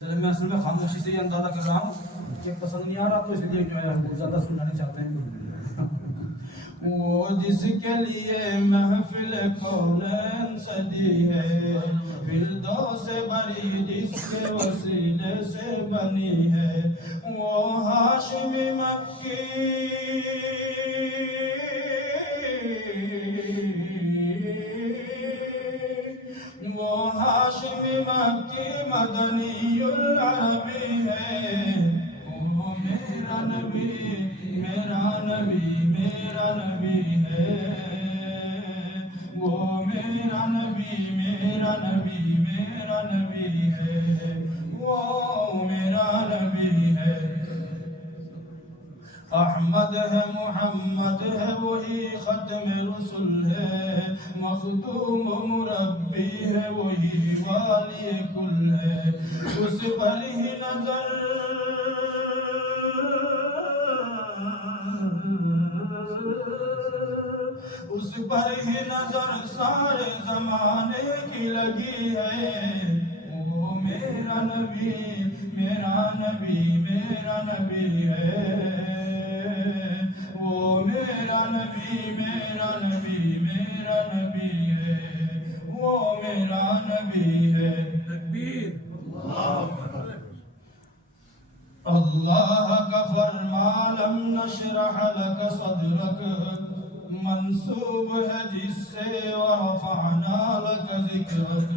چلے میں اصل میں خاموشی سے یہ اندازہ کر رہا ہوں کہ پسند نہیں آ رہا تو اس لیے جو ہے وہ زیادہ سننا نہیں چاہتے ہیں. وہ جس کے لیے محفل کونین سجی ہے، فردوس بری جس کے وسیلے سے بنی ہے، وہ ہاشمی مکی وہ ہاشمی مکی مدنی العربی ہے. وہ میرا نبی میرا نبی میرا نبی ہے. وہ میرا نبی میرا نبی میرا نبی ہے. وہ میرا نبی ہے. احمد ہے محمد ہے وہی ختم رسول ہے، مخدوم و مربی ہے وہی والی کل ہے. اس پر ہی نظر اس پر ہی نظر سارے زمانے کی لگی ہے. وہ میرا نبی میرا نبی میرا نبی ہے. وہ میرا نبی میرا نبی میرا نبی ہے. وہ میرا نبی ہے. تکبیر. اللہ کا فرمان لم نشرح لک صدرک منسوب ہے جس سے ورفعنا لک ذکرک.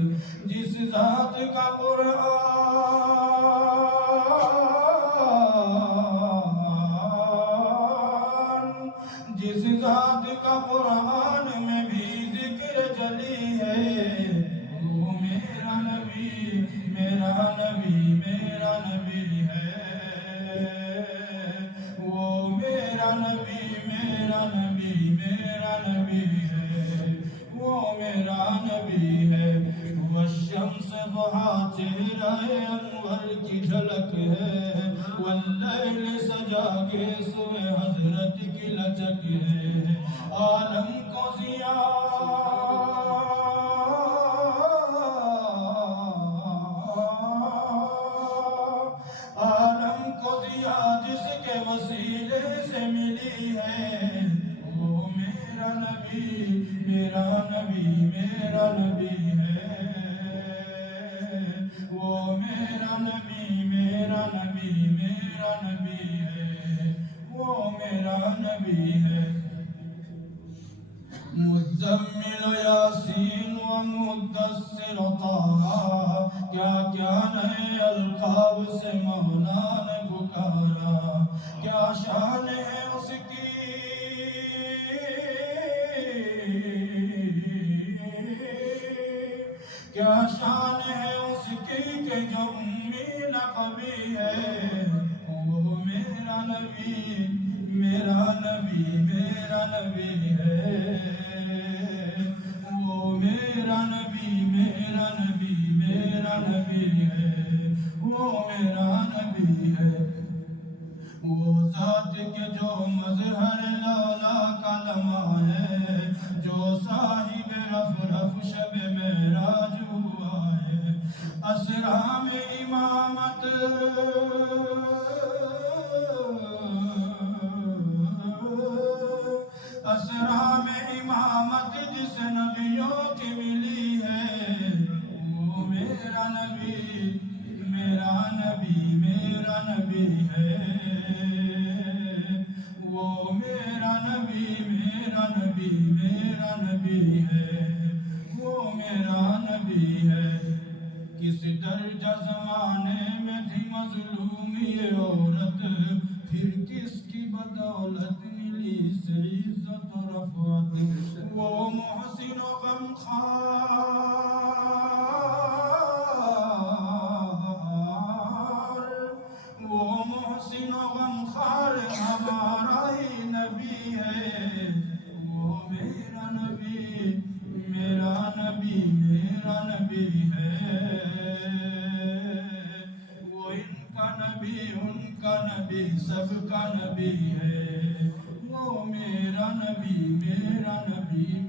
جس ذات کا قرآن جس ذات کا قرآن میں بھی ذکر جلی ہے. وہ میرا نبی میرا نبی میرا نبی ہے. وہ میرا نبی میرا نبی میرا نبی ہے. وہ میرا نبی ہے. والشمس ضحا چہرہ انور کی جھلک ہے، واللیل سجا کے سوئے حضرت کی لچک ہے. عالم کو ضیاء جس کے وسیلے سے ملی ہے. وہ میرا نبی میرا نبی میرا نبی ہے. وہ میرا نبی میرا نبی میرا نبی ہے. وہ میرا نبی ہے. مزمل یاسین و مدثر طٰہٰ، کیا کیا نئے القاب سے مولا نے پکارا. کیا شان ہے اس کی کیا شان ہے اس کی کہ جو امی نقبی ہے. وہ میرا نبی میرا نبی میرا نبی ہے. وہ میرا نبی میرا نبی میرا نبی ہے. وہ میرا نبی ہے. وہ ذات کے جو مظہر لالا کا لمحہ ہے، جو صاحب رف رف شب معراج ہوا ہے. اسرا میں امامت اسرا میں امامت جس نبیوں کی ملی ہے. وہ میرا نبی میرا نبی میرا نبی ہے. وہ میرا نبی میرا نبی میرا نبی ہے. وہ میرا نبی ہے. کس درجہ زمانے میں تھی مظلوم یہ عورت، پھر کس کی بدولت ملی سے عزت و رفعت. وہ محسن و غمخوار وہ محسن و غمخوار ہمارا ہی نبی ہے. وہ میرا نبی میرا نبی میرا نبی ہے. وہ ان کا نبی ان کا نبی سب کا نبی ہے. وہ میرا نبی میرا نبی